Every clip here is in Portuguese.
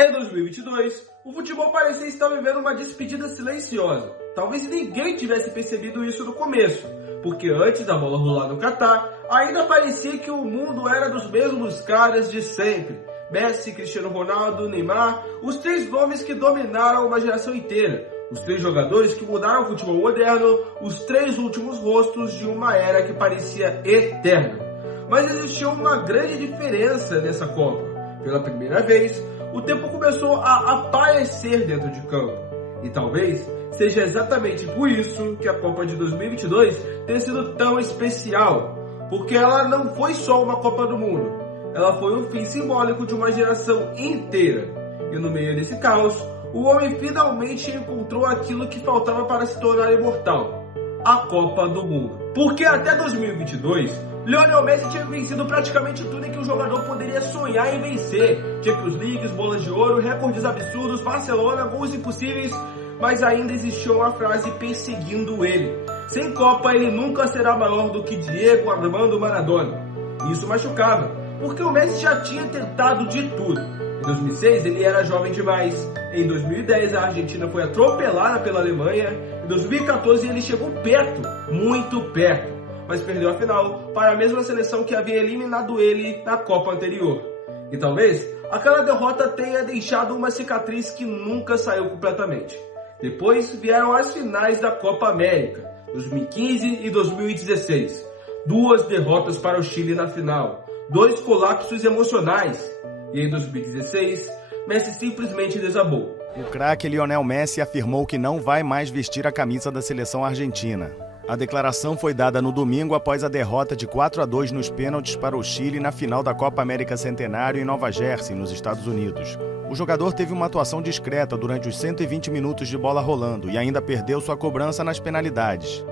Em 2022, o futebol parecia estar vivendo uma despedida silenciosa. Talvez ninguém tivesse percebido isso no começo, porque antes da bola rolar no Catar, ainda parecia que o mundo era dos mesmos caras de sempre. Messi, Cristiano Ronaldo, Neymar, os três nomes que dominaram uma geração inteira. Os três jogadores que mudaram o futebol moderno, os três últimos rostos de uma era que parecia eterna. Mas existia uma grande diferença nessa Copa. Pela primeira vez, o tempo começou a aparecer dentro de campo. E talvez seja exatamente por isso que a Copa de 2022 tenha sido tão especial. Porque ela não foi só uma Copa do Mundo. Ela foi um fim simbólico de uma geração inteira. E no meio desse caos, o homem finalmente encontrou aquilo que faltava para se tornar imortal: a Copa do Mundo. Porque até 2022, Lionel Messi tinha vencido praticamente tudo em que o jogador poderia sonhar em vencer. Champions League, bolas de ouro, recordes absurdos, Barcelona, gols impossíveis. Mas ainda existia uma frase perseguindo ele: sem Copa ele nunca será maior do que Diego Armando Maradona. E isso machucava, porque o Messi já tinha tentado de tudo. Em 2006 ele era jovem demais. Em 2010 a Argentina foi atropelada pela Alemanha. Em 2014 ele chegou perto, muito perto, mas perdeu a final para a mesma seleção que havia eliminado ele na Copa anterior. E talvez aquela derrota tenha deixado uma cicatriz que nunca saiu completamente. Depois vieram as finais da Copa América, 2015 e 2016. 2 derrotas para o Chile na final, 2 colapsos emocionais. E em 2016, Messi simplesmente desabou. O craque Lionel Messi afirmou que não vai mais vestir a camisa da seleção argentina. A declaração foi dada no domingo após a derrota de 4-2 nos pênaltis para o Chile na final da Copa América Centenário em Nova Jersey, nos Estados Unidos. O jogador teve uma atuação discreta durante os 120 minutos de bola rolando e ainda perdeu sua cobrança nas penalidades.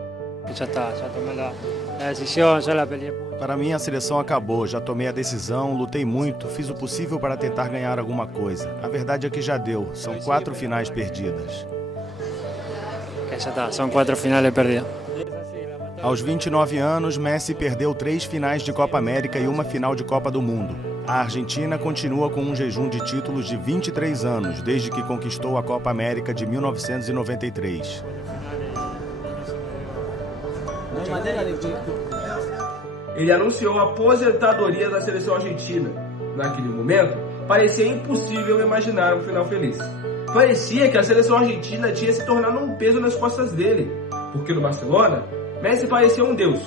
Já tomei a decisão, já peleei. Para mim a seleção acabou, já tomei a decisão, lutei muito, fiz o possível para tentar ganhar alguma coisa. A verdade é que já deu, são 4 finais perdidas. São 4 finais perdidas. Aos 29 anos, Messi perdeu 3 finais de Copa América e uma final de Copa do Mundo. A Argentina continua com um jejum de títulos de 23 anos, desde que conquistou a Copa América de 1993. Ele anunciou a aposentadoria da seleção argentina. Naquele momento, parecia impossível imaginar um final feliz. Parecia que a seleção argentina tinha se tornado um peso nas costas dele, porque no Barcelona, Messi parecia um deus,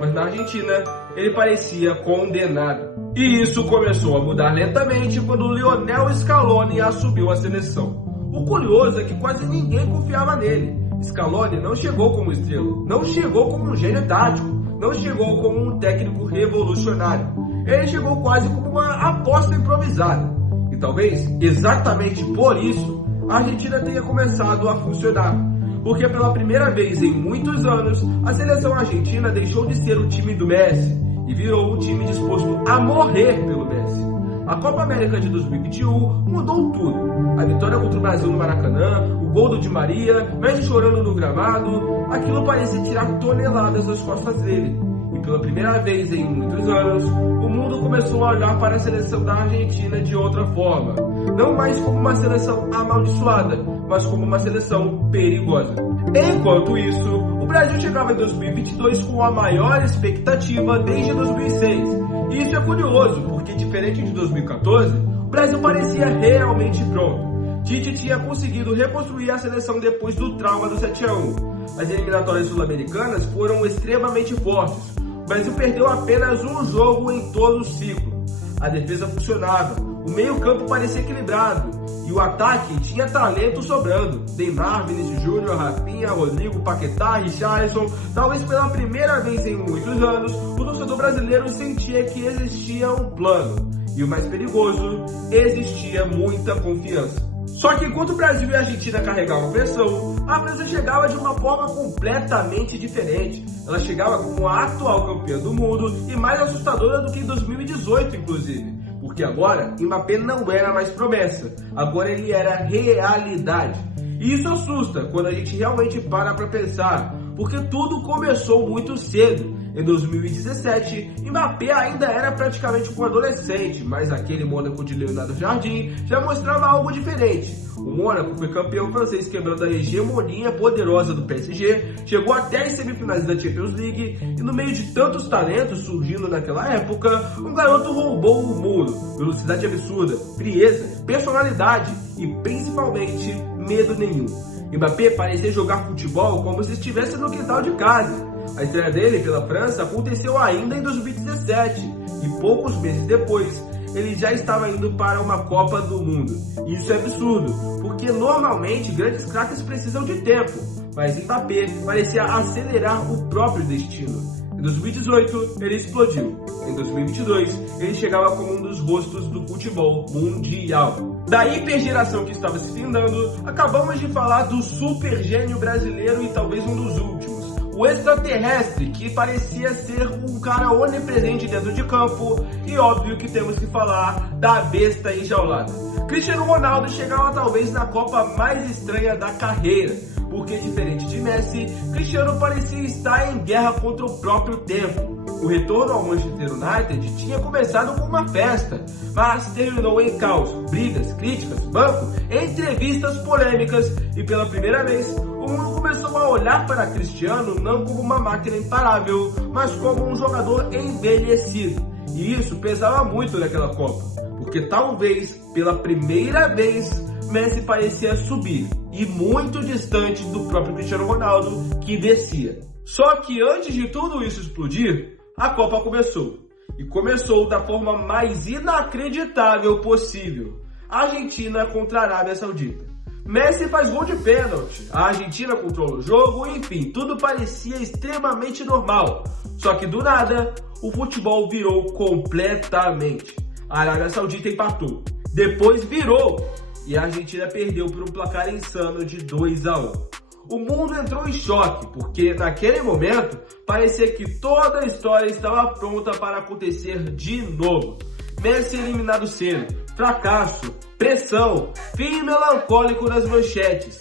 mas na Argentina, ele parecia condenado. E isso começou a mudar lentamente quando Lionel Scaloni assumiu a seleção. O curioso é que quase ninguém confiava nele. Scaloni não chegou como estrela, não chegou como um gênio tático, não chegou como um técnico revolucionário. Ele chegou quase como uma aposta improvisada. E talvez, exatamente por isso, a Argentina tenha começado a funcionar. Porque pela primeira vez em muitos anos, a seleção argentina deixou de ser o time do Messi e virou um time disposto a morrer pelo Messi. A Copa América de 2021 mudou tudo. A vitória contra o Brasil no Maracanã, o gol do Di Maria, Messi chorando no gramado, aquilo parecia tirar toneladas das costas dele. E pela primeira vez em muitos anos, o mundo começou a olhar para a seleção da Argentina de outra forma. Não mais como uma seleção amaldiçoada, mas como uma seleção perigosa. Enquanto isso, o Brasil chegava em 2022 com a maior expectativa desde 2006. E isso é curioso, porque diferente de 2014, o Brasil parecia realmente pronto. Tite tinha conseguido reconstruir a seleção depois do trauma do 7-1. As eliminatórias sul-americanas foram extremamente fortes. O Brasil perdeu apenas um jogo em todo o ciclo. A defesa funcionava, o meio-campo parecia equilibrado e o ataque tinha talento sobrando. Neymar, Vinícius Júnior, Rafinha, Rodrigo, Paquetá, Richarlison. Talvez pela primeira vez em muitos anos, o torcedor brasileiro sentia que existia um plano. E o mais perigoso, existia muita confiança. Só que enquanto o Brasil e a Argentina carregavam pressão, a França chegava de uma forma completamente diferente. Ela chegava como a atual campeã do mundo e mais assustadora do que em 2018, inclusive. Porque agora, Mbappé não era mais promessa, agora ele era realidade. E isso assusta quando a gente realmente para pensar, porque tudo começou muito cedo. Em 2017, Mbappé ainda era praticamente um adolescente, mas aquele Mônaco de Leonardo Jardim já mostrava algo diferente. O Mônaco foi campeão francês quebrando a hegemonia poderosa do PSG, chegou até as semifinais da Champions League e no meio de tantos talentos surgindo naquela época, um garoto roubou o mundo. Velocidade absurda, frieza, personalidade e principalmente medo nenhum. Mbappé parecia jogar futebol como se estivesse no quintal de casa. A estreia dele pela França aconteceu ainda em 2017 e poucos meses depois ele já estava indo para uma Copa do Mundo. Isso é absurdo, porque normalmente grandes craques precisam de tempo, mas Mbappé parecia acelerar o próprio destino. Em 2018 ele explodiu, em 2022 ele chegava como um dos rostos do futebol mundial. Da hipergeração que estava se findando, acabamos de falar do super gênio brasileiro e talvez um dos últimos. O extraterrestre, que parecia ser um cara onipresente dentro de campo, e óbvio que temos que falar da besta enjaulada. Cristiano Ronaldo chegava talvez na Copa mais estranha da carreira, porque diferente de Messi, Cristiano parecia estar em guerra contra o próprio tempo. O retorno ao Manchester United tinha começado com uma festa, mas terminou em caos, brigas, críticas, banco, entrevistas polêmicas e pela primeira vez o mundo começou a olhar para Cristiano não como uma máquina imparável, mas como um jogador envelhecido. E isso pesava muito naquela Copa, porque talvez pela primeira vez Messi parecia subir e muito distante do próprio Cristiano Ronaldo, que descia. Só que antes de tudo isso explodir, a Copa começou. E começou da forma mais inacreditável possível. Argentina contra a Arábia Saudita. Messi faz gol de pênalti, a Argentina controla o jogo, enfim, tudo parecia extremamente normal. Só que do nada, o futebol virou completamente. A Arábia Saudita empatou, depois virou e a Argentina perdeu por um placar insano de 2-1. O mundo entrou em choque, porque naquele momento parecia que toda a história estava pronta para acontecer de novo. Messi eliminado cedo, fracasso, pressão, fim melancólico nas manchetes.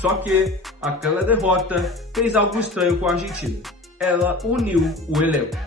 Só que aquela derrota fez algo estranho com a Argentina. Ela uniu o elenco.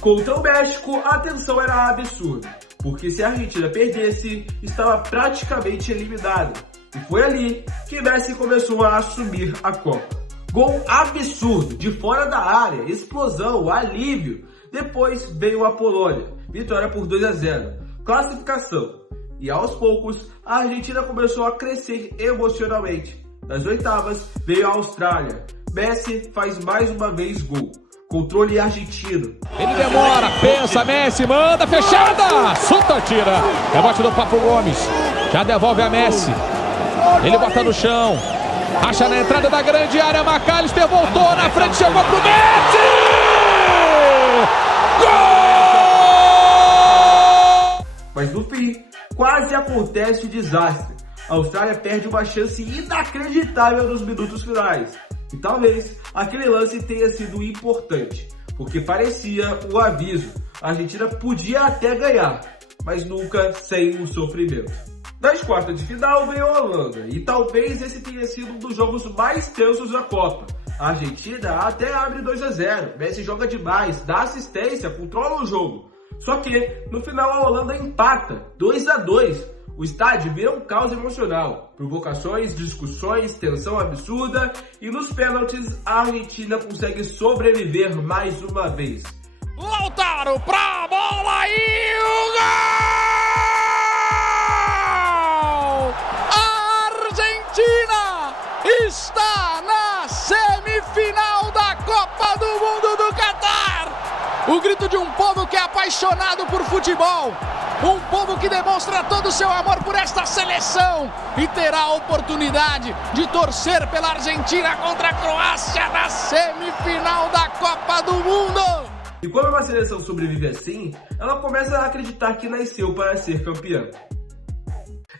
Contra o México, a tensão era absurda, porque se a Argentina perdesse, estava praticamente eliminada. E foi ali que Messi começou a assumir a Copa. Gol absurdo, de fora da área, explosão, alívio. Depois veio a Polônia, vitória por 2-0, classificação. E aos poucos, a Argentina começou a crescer emocionalmente. Nas oitavas, veio a Austrália. Messi faz mais uma vez gol. Controle argentino. Ele demora, pensa, Messi, manda, fechada! Suta, tira. Rebote do Papo Gomes. Já devolve a Messi. Ele bota no chão. Acha na entrada da grande área. McAllister voltou na frente, chegou pro Messi! Gol! Mas no fim, quase acontece o desastre. A Austrália perde uma chance inacreditável nos minutos finais. E talvez aquele lance tenha sido importante, porque parecia o aviso. A Argentina podia até ganhar, mas nunca sem o sofrimento. Das quartas de final veio a Holanda, e talvez esse tenha sido um dos jogos mais tensos da Copa. A Argentina até abre 2-0, Messi joga demais, dá assistência, controla o jogo. Só que no final a Holanda empata, 2-2. O estádio vira um caos emocional, provocações, discussões, tensão absurda e nos pênaltis a Argentina consegue sobreviver mais uma vez. Lautaro pra bola e o gol! A Argentina está na semifinal da Copa do Mundo do Catar! O grito de um povo que é apaixonado por futebol. Um povo que demonstra todo o seu amor por esta seleção e terá a oportunidade de torcer pela Argentina contra a Croácia na semifinal da Copa do Mundo. E quando uma seleção sobrevive assim, ela começa a acreditar que nasceu para ser campeã.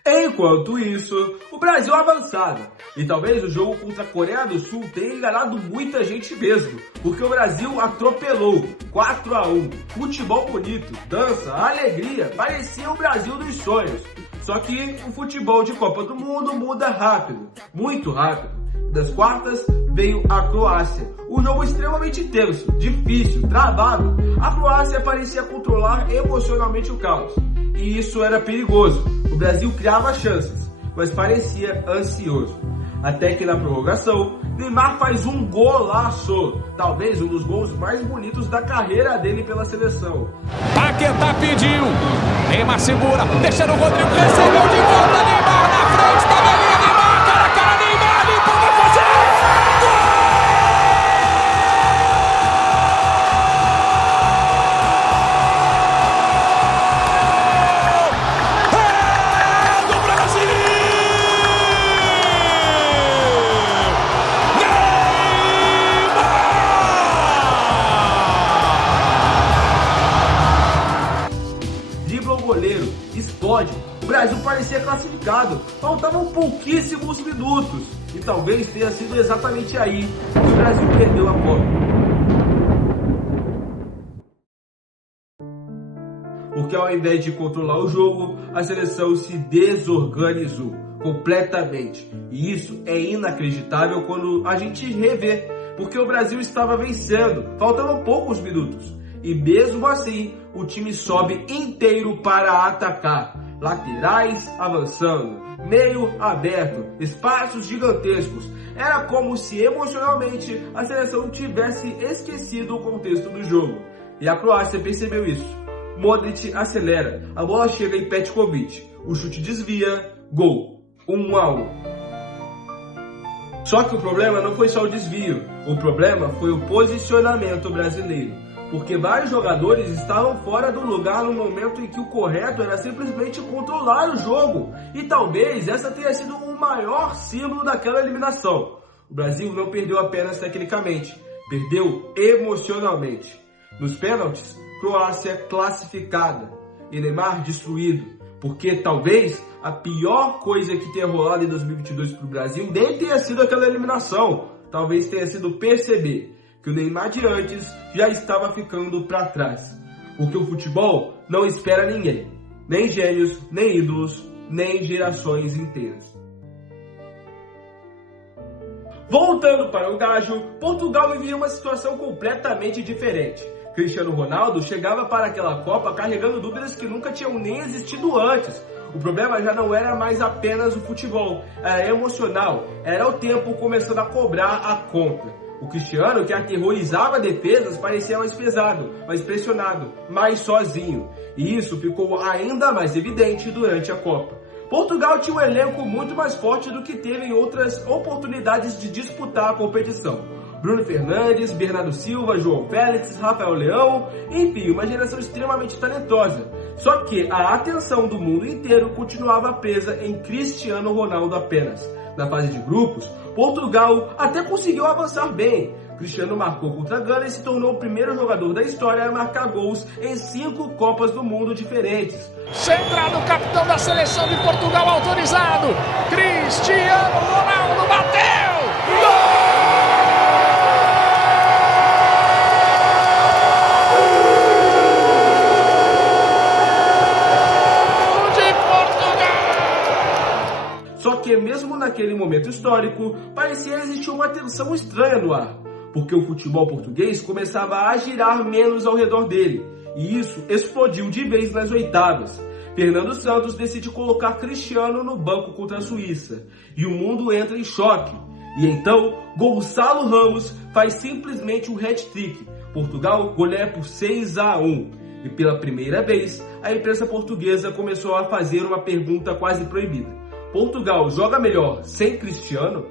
Enquanto isso, o Brasil avançava. E talvez o jogo contra a Coreia do Sul tenha enganado muita gente mesmo, porque o Brasil atropelou 4-1. Futebol bonito, dança, alegria, parecia o Brasil dos sonhos. Só que o futebol de Copa do Mundo muda rápido, muito rápido. Das quartas veio a Croácia. Um jogo extremamente tenso, difícil, travado. A Croácia parecia controlar emocionalmente o caos. E isso era perigoso. O Brasil criava chances, mas parecia ansioso. Até que na prorrogação, Neymar faz um golaço. Talvez um dos gols mais bonitos da carreira dele pela seleção. Paquetá pediu. Neymar segura. Deixando o Rodrigo. Recebeu de volta. Neymar na frente. Tabelinha. Neymar. Cara a cara. Neymar. Limpou. Vai fazer. Gol! É do Brasil! Dribla o goleiro, explode. O Brasil parecia classificado. Faltavam pouquíssimos minutos. E talvez tenha sido exatamente aí que o Brasil perdeu a Copa. Porque ao invés de controlar o jogo, a seleção se desorganizou completamente. E isso é inacreditável quando a gente revê. Porque o Brasil estava vencendo. Faltavam poucos minutos. E mesmo assim, o time sobe inteiro para atacar. Laterais avançando, meio aberto, espaços gigantescos. Era como se emocionalmente a seleção tivesse esquecido o contexto do jogo. E a Croácia percebeu isso. Modric acelera, a bola chega em Petkovic. O chute desvia, gol. 1-1. Só que o problema não foi só o desvio. O problema foi o posicionamento brasileiro. Porque vários jogadores estavam fora do lugar no momento em que o correto era simplesmente controlar o jogo. E talvez essa tenha sido o maior símbolo daquela eliminação. O Brasil não perdeu apenas tecnicamente, perdeu emocionalmente. Nos pênaltis, Croácia classificada e Neymar destruído. Porque talvez a pior coisa que tenha rolado em 2022 para o Brasil nem tenha sido aquela eliminação. Talvez tenha sido perceber que o Neymar de antes já estava ficando para trás. Porque o futebol não espera ninguém. Nem gênios, nem ídolos, nem gerações inteiras. Voltando para o Gajo, Portugal vivia uma situação completamente diferente. Cristiano Ronaldo chegava para aquela Copa carregando dúvidas que nunca tinham nem existido antes. O problema já não era mais apenas o futebol, era emocional, era o tempo começando a cobrar a conta. O Cristiano, que aterrorizava defesas, parecia mais pesado, mais pressionado, mais sozinho. E isso ficou ainda mais evidente durante a Copa. Portugal tinha um elenco muito mais forte do que teve em outras oportunidades de disputar a competição. Bruno Fernandes, Bernardo Silva, João Félix, Rafael Leão, enfim, uma geração extremamente talentosa. Só que a atenção do mundo inteiro continuava presa em Cristiano Ronaldo apenas. Na fase de grupos, Portugal até conseguiu avançar bem. Cristiano marcou contra a Gana e se tornou o primeiro jogador da história a marcar gols em 5 Copas do Mundo diferentes. Centrado, o capitão da seleção de Portugal autorizado. Cristiano Ronaldo bateu! Gol! Só que mesmo naquele momento histórico, parecia existir uma tensão estranha no ar, porque o futebol português começava a girar menos ao redor dele, e isso explodiu de vez nas oitavas. Fernando Santos decide colocar Cristiano no banco contra a Suíça, e o mundo entra em choque. E então, Gonçalo Ramos faz simplesmente um hat-trick. Portugal goleia por 6-1. E pela primeira vez, a imprensa portuguesa começou a fazer uma pergunta quase proibida. Portugal joga melhor sem Cristiano?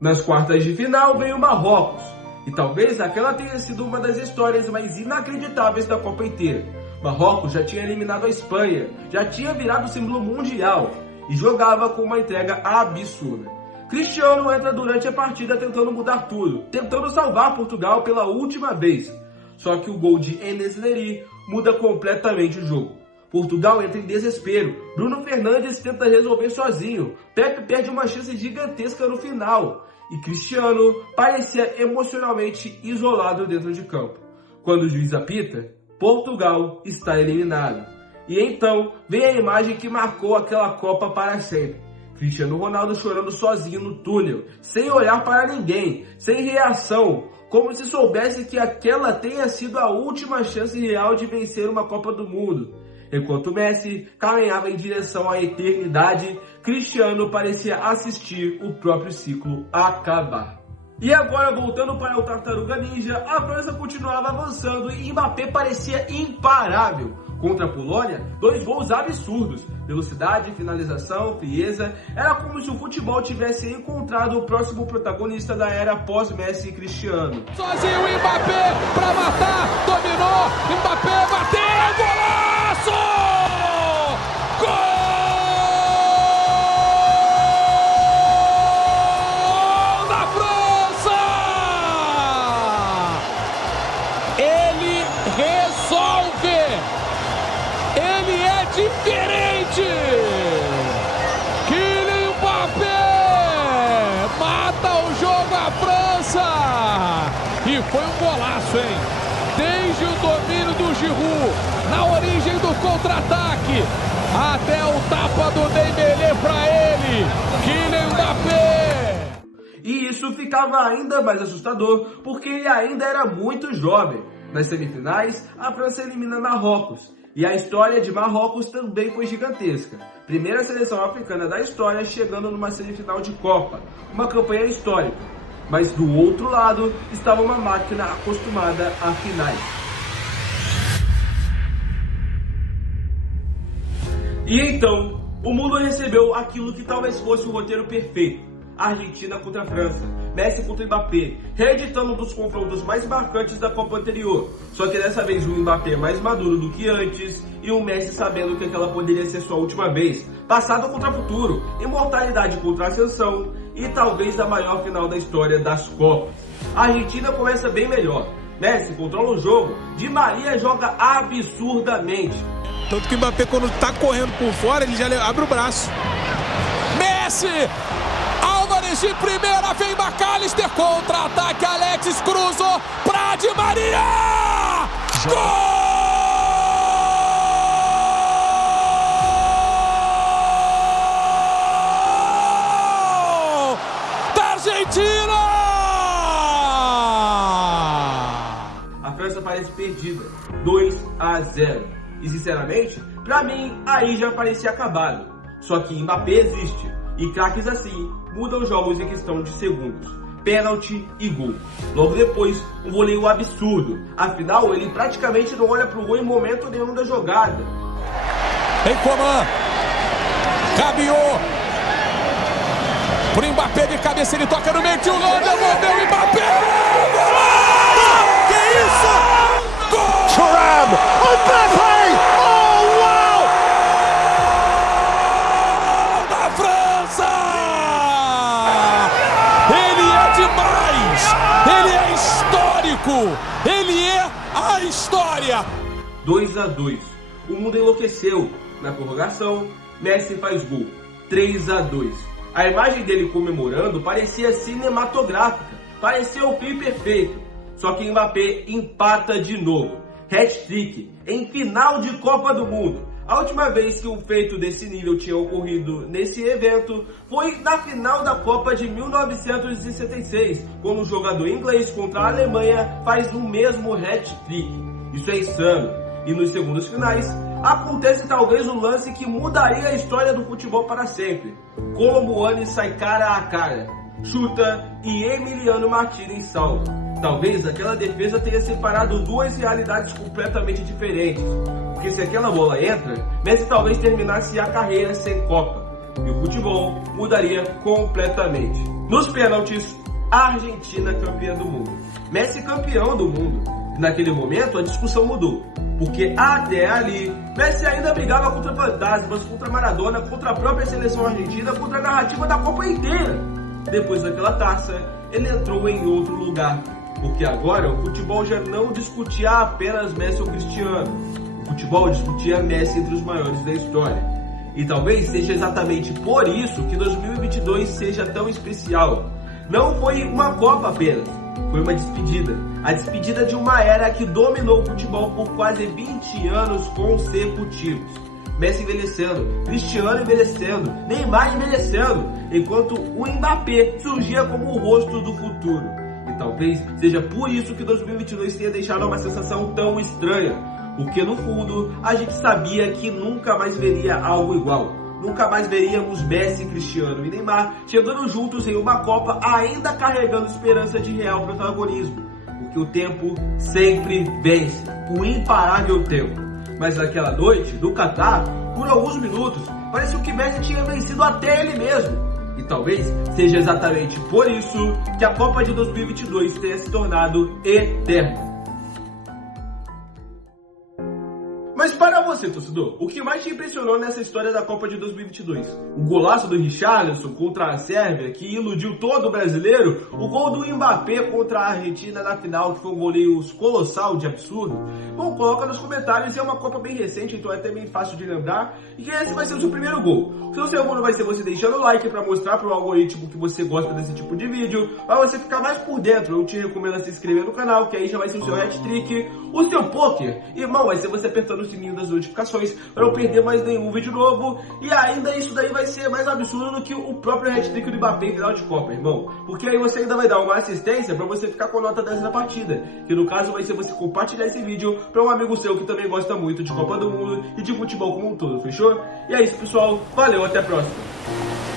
Nas quartas de final veio o Marrocos, e talvez aquela tenha sido uma das histórias mais inacreditáveis da Copa inteira. Marrocos já tinha eliminado a Espanha, já tinha virado símbolo mundial, e jogava com uma entrega absurda. Cristiano entra durante a partida tentando mudar tudo, tentando salvar Portugal pela última vez. Só que o gol de Enes Leri muda completamente o jogo. Portugal entra em desespero, Bruno Fernandes tenta resolver sozinho, Pepe perde uma chance gigantesca no final, e Cristiano parecia emocionalmente isolado dentro de campo. Quando o juiz apita, Portugal está eliminado. E então vem a imagem que marcou aquela Copa para sempre. Cristiano Ronaldo chorando sozinho no túnel, sem olhar para ninguém, sem reação, como se soubesse que aquela tenha sido a última chance real de vencer uma Copa do Mundo. Enquanto Messi caminhava em direção à eternidade, Cristiano parecia assistir o próprio ciclo acabar. E agora, voltando para o Tartaruga Ninja, a França continuava avançando e Mbappé parecia imparável. Contra a Polônia, 2 gols absurdos, velocidade, finalização, frieza. Era como se o futebol tivesse encontrado o próximo protagonista da era pós-Messi e Cristiano. Sozinho o Mbappé para matar, dominou, Mbappé bateu, golaço! Gol! Diferente! Kylian Mbappé mata o jogo a França! E foi um golaço, hein? Desde o domínio do Giroud, na origem do contra-ataque, até o tapa do Dembélé para ele, Kylian Mbappé! E isso ficava ainda mais assustador, porque ele ainda era muito jovem. Nas semifinais, a França elimina Marrocos. E a história de Marrocos também foi gigantesca. Primeira seleção africana da história chegando numa semifinal de Copa. Uma campanha histórica. Mas do outro lado estava uma máquina acostumada a finais. E então, o mundo recebeu aquilo que talvez fosse o roteiro perfeito. Argentina contra a França, Messi contra Mbappé, reeditando um dos confrontos mais marcantes da Copa anterior. Só que dessa vez o Mbappé mais maduro do que antes e o Messi sabendo que aquela poderia ser sua última vez. Passado contra futuro, imortalidade contra ascensão e talvez a maior final da história das Copas. A Argentina começa bem melhor. Messi controla o jogo, Di Maria joga absurdamente. Tanto que o Mbappé, quando tá correndo por fora, ele já abre o braço. Messi! Álvares de primeira, vem McAllister, contra-ataque, Alexis cruzou pra Di Maria! Gol! Da Argentina! A França parece perdida, 2-0. E sinceramente, pra mim, aí já parecia acabado. Só que Mbappé existe. E craques assim mudam jogos em questão de segundos. Pênalti e gol. Logo depois, um voleio absurdo. Afinal, ele praticamente não olha pro gol em momento nenhum da jogada. Em Coman. Caminhou. Pro Mbappé de cabeça, ele toca no meio de Holanda. Devolveu o Mbappé. Golaço! Que isso? Gol! Thuram! Mbappé! Ele é histórico! Ele é a história! 2-2. O mundo enlouqueceu. Na prorrogação, Messi faz gol. 3-2. A imagem dele comemorando parecia cinematográfica. Parecia o fim perfeito. Só que Mbappé empata de novo. Hat-trick em final de Copa do Mundo. A última vez que um feito desse nível tinha ocorrido nesse evento foi na final da Copa de 1976, quando o jogador inglês contra a Alemanha faz o mesmo hat-trick. Isso é insano. E nos segundos finais, acontece talvez o lance que mudaria a história do futebol para sempre. Colomboani sai cara a cara, chuta e Emiliano Martinez salva. Talvez aquela defesa tenha separado duas realidades completamente diferentes. Porque se aquela bola entra, Messi talvez terminasse a carreira sem Copa. E o futebol mudaria completamente. Nos pênaltis, a Argentina campeã do mundo. Messi campeão do mundo. E naquele momento a discussão mudou. Porque até ali, Messi ainda brigava contra fantasmas, contra Maradona, contra a própria seleção argentina, contra a narrativa da Copa inteira. Depois daquela taça, ele entrou em outro lugar. Porque agora o futebol já não discutia apenas Messi ou Cristiano. O futebol discutia Messi entre os maiores da história. E talvez seja exatamente por isso que 2022 seja tão especial. Não foi uma Copa apenas, foi uma despedida. A despedida de uma era que dominou o futebol por quase 20 anos consecutivos. Messi envelhecendo, Cristiano envelhecendo, Neymar envelhecendo, enquanto o Mbappé surgia como o rosto do futuro. E talvez seja por isso que 2022 tenha deixado uma sensação tão estranha, porque no fundo a gente sabia que nunca mais veria algo igual. Nunca mais veríamos Messi, Cristiano e Neymar chegando juntos em uma Copa, ainda carregando esperança de real protagonismo. Porque o tempo sempre vence, o imparável tempo. Mas naquela noite, no Catar, por alguns minutos, parecia que Messi tinha vencido até ele mesmo. E talvez seja exatamente por isso que a Copa de 2022 tenha se tornado eterna. Mas para você, torcedor, o que mais te impressionou nessa história da Copa de 2022? O golaço do Richarlison contra a Sérvia, que iludiu todo o brasileiro? O gol do Mbappé contra a Argentina na final, que foi um goleiro colossal de absurdo? Bom, coloca nos comentários, é uma Copa bem recente, então é até bem fácil de lembrar. E esse vai ser o seu primeiro gol. O seu segundo vai ser você deixando o like para mostrar para o algoritmo que você gosta desse tipo de vídeo. Para você ficar mais por dentro, eu te recomendo a se inscrever no canal, que aí já vai ser o seu hat-trick, o seu poker. Irmão, vai ser você apertando o sininho das notificações para não perder mais nenhum vídeo novo. E ainda isso daí vai ser mais absurdo do que o próprio hat-trick do Mbappé em final de Copa, irmão. Porque aí você ainda vai dar uma assistência para você ficar com nota 10 na partida. Que no caso vai ser você compartilhar esse vídeo para um amigo seu que também gosta muito de Copa do Mundo e de futebol como um todo, fechou? E é isso, pessoal. Valeu, até a próxima.